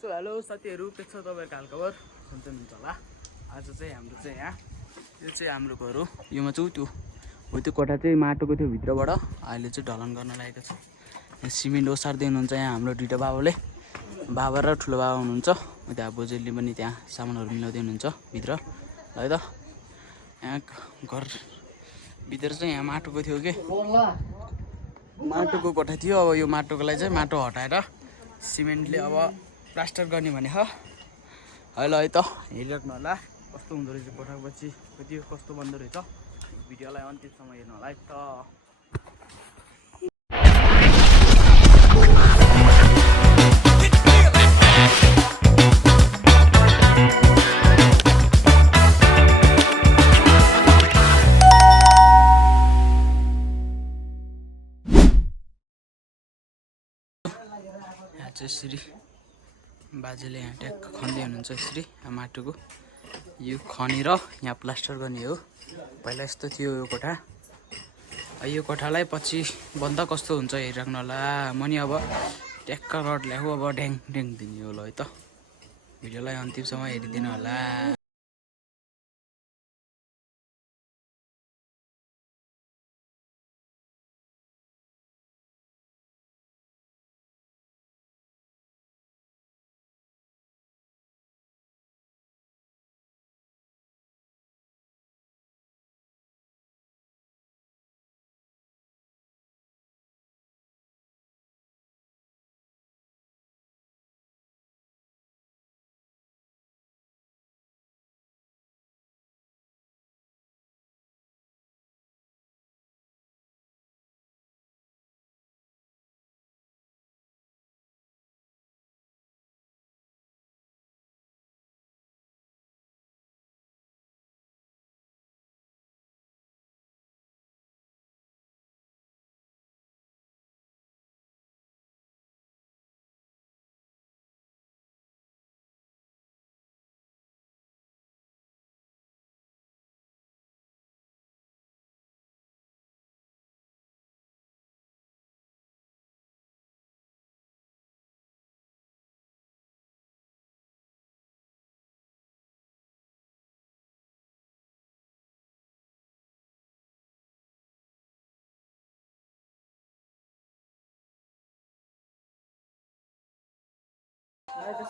Hello साथीहरु, के छ तपाईहरुको हालखबर? सन्चै हुनुहुन्छ होला। आज चाहिँ हाम्रो चाहिँ यहाँ यो चाहिँ हाम्रो घर हो। योमा चाहिँ त्यो कोठा चाहिँ माटोको थियो भित्रबाट। अहिले चाहिँ ढलन गर्न लागेको छ। यहाँ सिमेन्ट ओसार्दै हुनुहुन्छ यहाँ हाम्रो दुईटा बाबाले। बाबा र ठुलो बाबा हुनुहुन्छ। उता बोजूले पनि त्यहाँ सामानहरु मिलाउँदै हुनुहुन्छ भित्र। है त यहाँ घर भित्र चाहिँ यहाँ माटोको थियो के माटोको कोठा थियो। अब यो माटोको लागि चाहिँ माटो हटाएर सिमेन्टले अब प्लास्टर गर्ने भने हो। अहिले है त हेरिराख्नु होला कस्तो हुँदो रहेछ कोठाको पछि कति कस्तो बन्दो रहेछ। भिडियोलाई अन्तिमसम्म हेर्नु होला है त। यहाँ चाहिँ यसरी बाजेले यहाँ ट्याक्क खन्दै हुनुहुन्छ। यसरी माटोको यो खनेर यहाँ प्लास्टर गर्ने हो। पहिला यस्तो थियो यो कोठा। यो कोठालाई पछि बन्द कस्तो हुन्छ हेरिराख्नु होला। म नि अब ट्याक्क रड ल्याएको अब ढ्याङ ढ्याङ दिने होला है त। भिडियोलाई अन्तिमसम्म हेरिदिनु होला।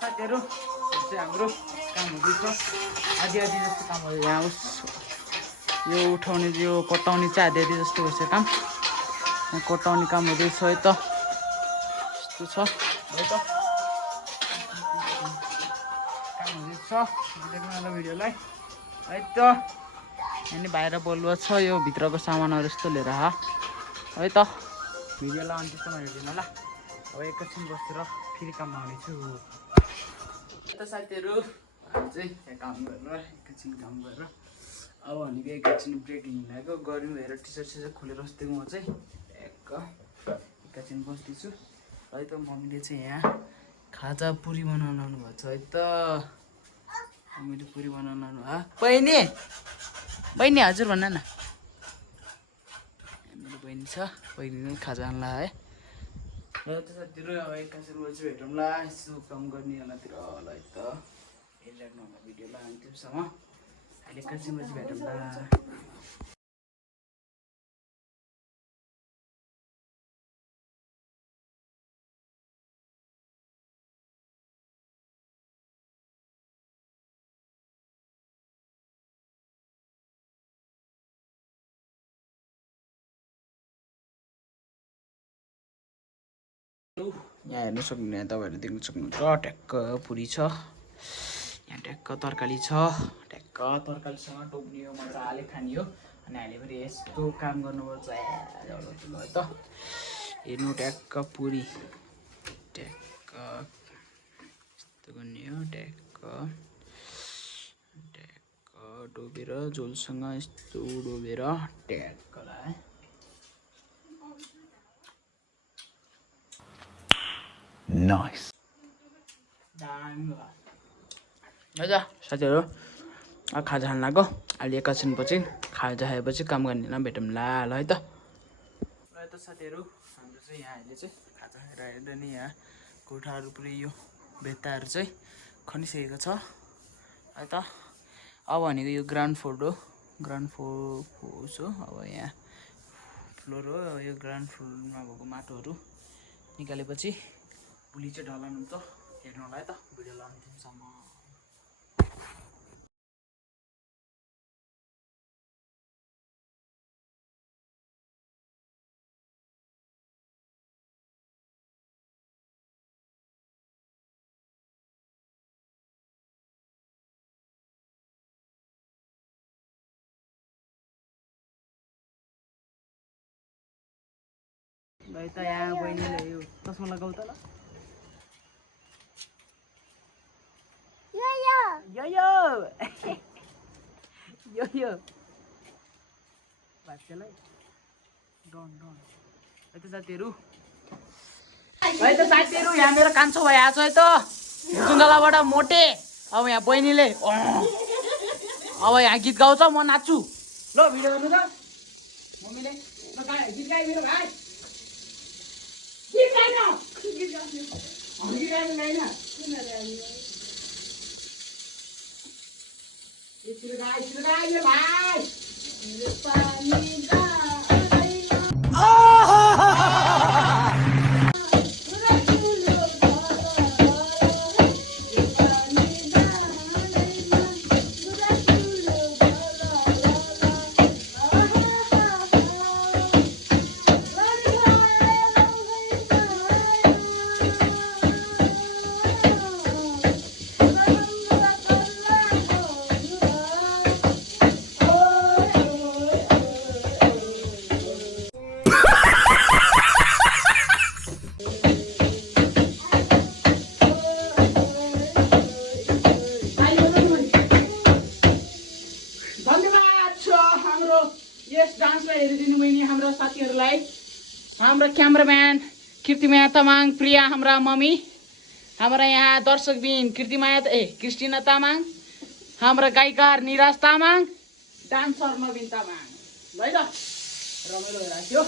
साथीहरु चाहिँ हाम्रो काम हुँदैछ। आधी आधी जस्तो काम हो यहाँ। यो उठाउने यो कटाउने चाहिँ आधी आधी जस्तो भइसक्यो काम। यहाँ कटाउने काम हुँदैछ है त। यस्तो छ है त काम हुँदैछ। देख्नु होला भिडियोलाई है त। अनि बाहिर बलुवा छ यो भित्रको सामानहरु यस्तो लिएर है त। भिडियोलाई अन्तिमसम्म हेरिदिनु होला। अब एकैछिन बसेर फेरि काममा आउनेछु। त साथीहरु चाहिँ यहाँ काम गरेर एकैछिन काम गरेर अब भनेको एकैछिन ब्रेक लिनु लागेको। गर्मी भएर टी सर्ट खोलेर बस्दिएको म चाहिँ एकैछिन बस्दैछु है त। मम्मीले चाहिँ यहाँ खाजा पुरी बनाउन आउनु भएको छ है त। मम्मीले पुरी बनाउन आउनु भयो। बहिनी बहिनी हजुर भन्न न। मेरो बहिनी छ। बहिनीले खाजा आन्ला है। र त साथीहरु अब एकैछिन पछि भेटौँला यसो काम गर्ने बेलातिर होला है त। हेरिराख्नु होला भिडियोलाई अन्तिमसम्म। अहिले एकैछिन पछि भेटौँला। यहाँ हेर्न सक्नुहुन्छ तपाईहरुले देख्न सक्नुहुन्छ ट्याक्क पुरी छ। यहाँ ट्याक्क तरकारी छ। ट्याक्क तरकारीसँग टोक्नियो मजाले खाने हो। अनि अहिले फेरि यस्तो काम गर्नुपर्छ है त। हेर्नु ट्याक्क पुरी ट्याक्क यस्तो गर्ने हो। ट्याक्क ट्याक्क डोबेर झोलसँग यस्तो डोबेर ट्याक्कलाई नाइस हजुर साथीहरु खाजा खान लाग्यो। अहिले एकैछिन पछि खाजा खाएपछि काम गर्नेलाई भेटौँला ल है त। साथीहरु हाम्रो चाहिँ यहाँ अहिले चाहिँ खाजा खाएर हेर्दा नि यहाँ कोठाहरु पुरै यो भित्ताहरू चाहिँ खनिसकेको छ है त। अब भनेको यो ग्राउन्ड फ्लोर हो, ग्राउन्ड फ्लोर हो। अब यहाँ फ्लोर हो, यो ग्राउन्ड फ्लोरमा भएको माटोहरू निकालेपछि भोलि चाहिँ ढलान हुन्छ। हेर्नु होला है त भिडियो अन्तिमसम्म। ल त यहाँ बहिनीले यो चस्मा लगाउ त ल। यो भाषालाई डन डन है त साथीहरू। है त साथीहरू यहाँ मेरो कान्छो भाइ आएको छ है त सुन्दलाबाट मोटे। अब यहाँ बहिनीले अब यहाँ गीत गाउँछ, म नाच्छु। ल भिडियो गर्नु त मम्मीले। गीत गाइ मेरो भाइ, गीत गाइन गीत गाउनु गाइन यसरी गाइ मेरो भाइ। यस डान्सलाई हेरिदिनु बहिनी हाम्रो साथीहरूलाई। हाम्रो क्यामराम्यान कृतिमाया तामाङ, प्रिया हाम्रा मम्मी, हाम्रा यहाँ दर्शकबिन क्रिस्टिना तामाङ, हाम्रा गायिकार निराज तामाङ, डान्सर नवीन तामाङ। ल है त रमाइलो भइरहेको थियो।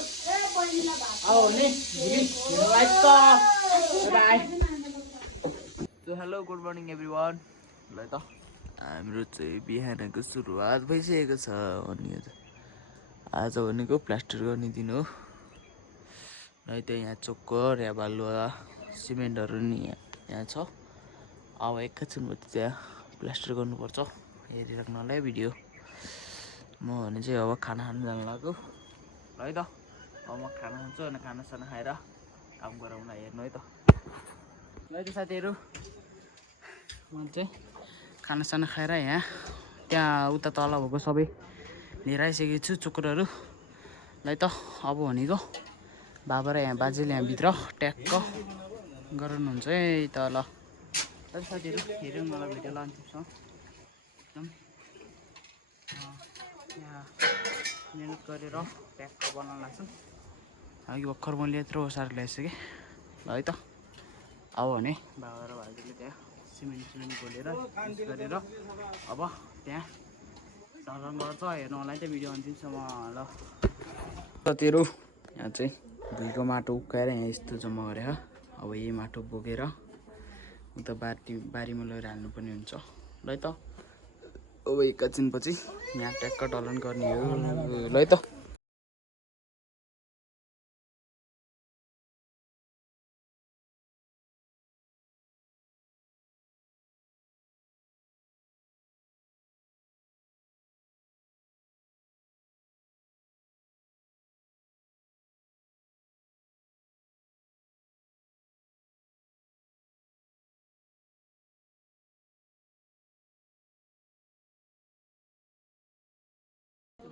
Hello good morning everyone. ल त हाम्रो चाहिँ बिहानको सुरुवात भइसकेको छ। अनि आज भनेको प्लास्टर गर्ने दिन हो है त। यहाँ चोकर या बालुवा सिमेन्टहरू नि यहाँ छ। अब एकैछिनपछि त्यहाँ प्लास्टर गर्नुपर्छ। हेरिराख्नुलाई भिडियो। म भने चाहिँ अब खाना खानु जानु लाग्यो है त। अब म खाना खान्छु अनि खानासाना खाएर काम गराउँला हेर्नु है त। है त साथीहरू म चाहिँ खानासाना खाएर यहाँ त्यहाँ उता तल भएको सबै लिएर आइसकेको छु चोकरहरू। ल त अब भनेको बाबा र यहाँ बाजेले यहाँ भित्र ट्याक्क गराउनुहुन्छ है त। ल साथीहरू हेरौँ मलाई भिडियो अन्तिमसम्म। एकदम यहाँ मिहिनेत गरेर ट्याक्क बनाउन लाग्छौँ। अघि भर्खर मैले यत्रो साह्रो ल्याइसकेँ। ल है त अब भने बाबा र बाजेले त्यहाँ सिमेन्ट घोलेर गरेर अब त्यहाँ ढलान गर्छ। हेर्नु होला त भिडियो अन्तिमसम्म। ल साथीहरू यहाँ चाहिँ भुइँको माटो उक्काएर यहाँ यस्तो जम्मा गरेर अब यही माटो बोकेर उता बारीमा लगेर हाल्नुपर्ने हुन्छ। ल है त अब एकैछिनपछि यहाँ ट्याक्क ढलान गर्ने हो। ल है त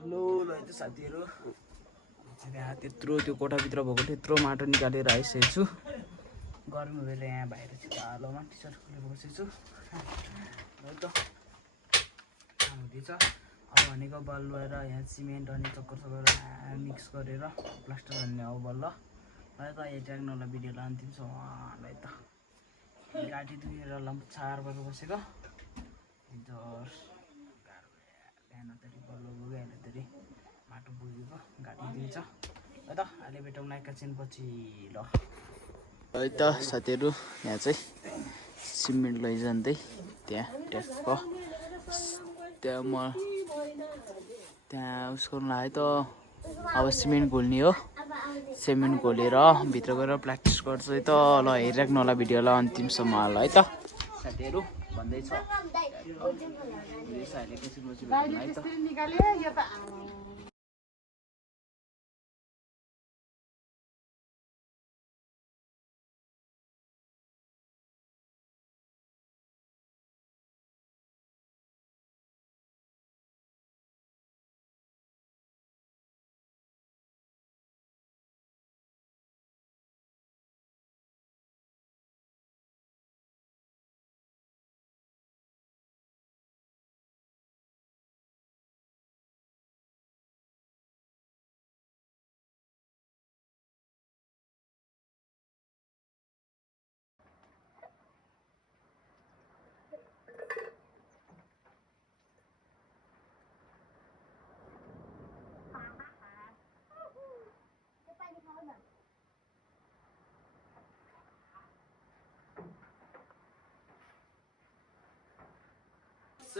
ल है त साथीहरू यहाँ त्यत्रो त्यो कोठाभित्र भएको त्यत्रो माटो निकालेर आइसकेको छु। गर्मी भएर यहाँ बाहिर चितालोमा टी सर्ट खोलेर बसेको छु। ल त हुँदैछ अब भनेको बालुवा र यहाँ सिमेन्ट अनि चक्कर मिक्स गरेर प्लास्टर हान्ने अब बल्ल। है त हेरिराख्नु होला भिडियोलाई अन्तिमसम्म। ल है त गाडी दुखेर लम्चार भएर बसेको बिहान तरी बल्ल गयो अहिले तरी माटो बोकेको गाडी दिन्छ है त। अहिले भेटौँला एकैछिनपछि। ल है त साथीहरू यहाँ चाहिँ सिमेन्ट लैजाँदै त्यहाँ ट्याक्क त्यहाँ उसको लागि त अब सिमेन्ट घोल्ने हो। सिमेन्ट घोलेर भित्र गएर प्र्याक्टिस गर्छु है त। ल हेरिराख्नु होला भिडियोलाई अन्तिमसम्म ल है त साथीहरू भन्दैछ।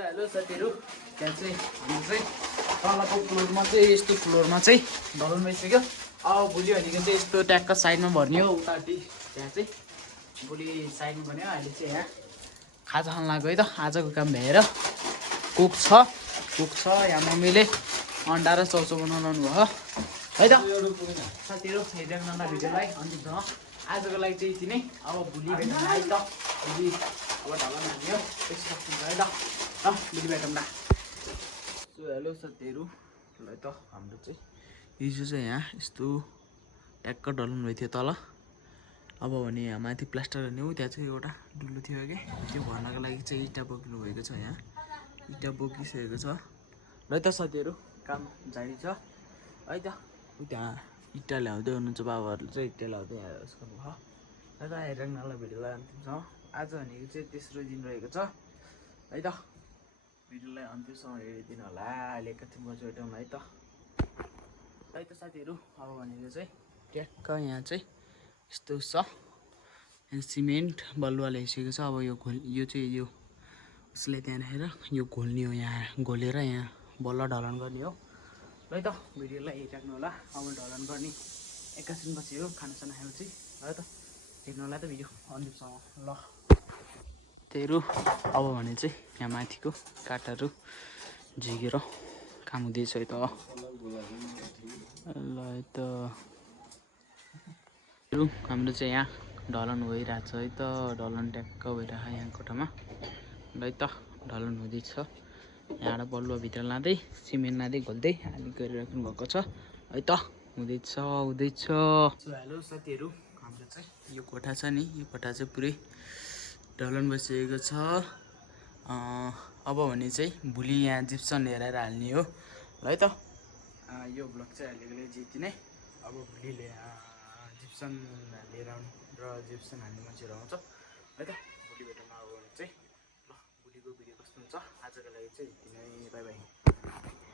हेलो साथीहरू, त्यहाँ चाहिँ हाम्रो चाहिँ तलको फ्लोरमा चाहिँ यस्तो फ्लोरमा चाहिँ ढलान भइसक्यो। अब भोलि भनेको चाहिँ यस्तो ट्याक्क साइडमा भर्ने हो उतापट्टि। त्यहाँ चाहिँ भोलि साइडमा भन्यो। अहिले चाहिँ यहाँ खाजा खान लाग्यो है त। आजको काम भ्याएर कुक छ यहाँ मम्मीले अन्डा र चौचौ बनाउनु भयो है त। साथीहरू हेरिराख्नु होला भिडियोलाई अन्तिमसम्म। आजको लागि चाहिँ यति नै। अब भोलि भेटौँ है त। भोलि अब ढलान हान्यो त्यसो है त। भोलि भेटौँ ल। सो हेलो साथीहरू, ल त हाम्रो चाहिँ हिजो चाहिँ यहाँ यस्तो ट्याक्क ढलान भएको थियो तल। अब भने यहाँ माथि प्लास्टर गर्ने हो। त्यहाँ चाहिँ एउटा डुल्लो थियो कि त्यो भर्नको लागि चाहिँ इँटा बोक्नु भएको छ। यहाँ इँटा बोकिसकेको छ र त साथीहरू काम जारी छ है त। त्यहाँ इँटा ल्याउँदै हुनुहुन्छ बाबाहरूले चाहिँ इँटा ल्याउँदै उसको भयो र त। हेरिराख्नु भिडियोलाई अन्तिमसम्म। आज भनेको चाहिँ तेस्रो दिन रहेको छ है त। भिडियोलाई अन्तिमसम्म हेरिदिनु होला। अहिले एकैछिन पछि भेटौँ है त। है त साथीहरू, अब भनेको चाहिँ ट्याक्क यहाँ चाहिँ यस्तो छ। यहाँ सिमेन्ट बलुवा ल्याइसकेको छ। अब यो चाहिँ यो उसले त्यहाँ राखेर यो घोल्ने हो। यहाँ घोलेर यहाँ बल्ल ढलान गर्ने हो है त। भिडियोलाई हेरिराख्नु होला। अब ढलान गर्ने एकैछिन पछि हो, खानासाना खाएपछि है त। हेर्नु होला त भिडियो अन्तिमसम्म ल। त्यहीहरू अब भने चाहिँ यहाँ माथिको काठहरू झिकेर काम हुँदैछ है त। ल है त हाम्रो चाहिँ यहाँ ढलान भइरहेछ है त। ढलान ट्याक्क भइरहेछ यहाँ कोठामा ल है त। ढलान हुँदैछ। यहाँबाट बलुवा भित्र लाँदै सिमेन्ट लाँदै घोल्दै आलि गरिराख्नु भएको छ है त। हुँदैछ। सो हेलो साथीहरू, हाम्रो चाहिँ यो कोठा छ नि, यो कोठा चाहिँ पुरै ढलान बसिएको छ। अब भने चाहिँ भोलि यहाँ जिप्सन लिएर हाल्ने हो ल है त। यो ब्लग चाहिँ अहिलेको लागि यति नै। अब भोलि जिप्सन लिएर आउनु र जिप्सन हाल्ने मान्छेहरू आउँछ है त। भोलि भेटौँ अब भने चाहिँ ल। भोलिको भिडियो कस्तो हुन्छ आजको लागि चाहिँ यति नै। By by.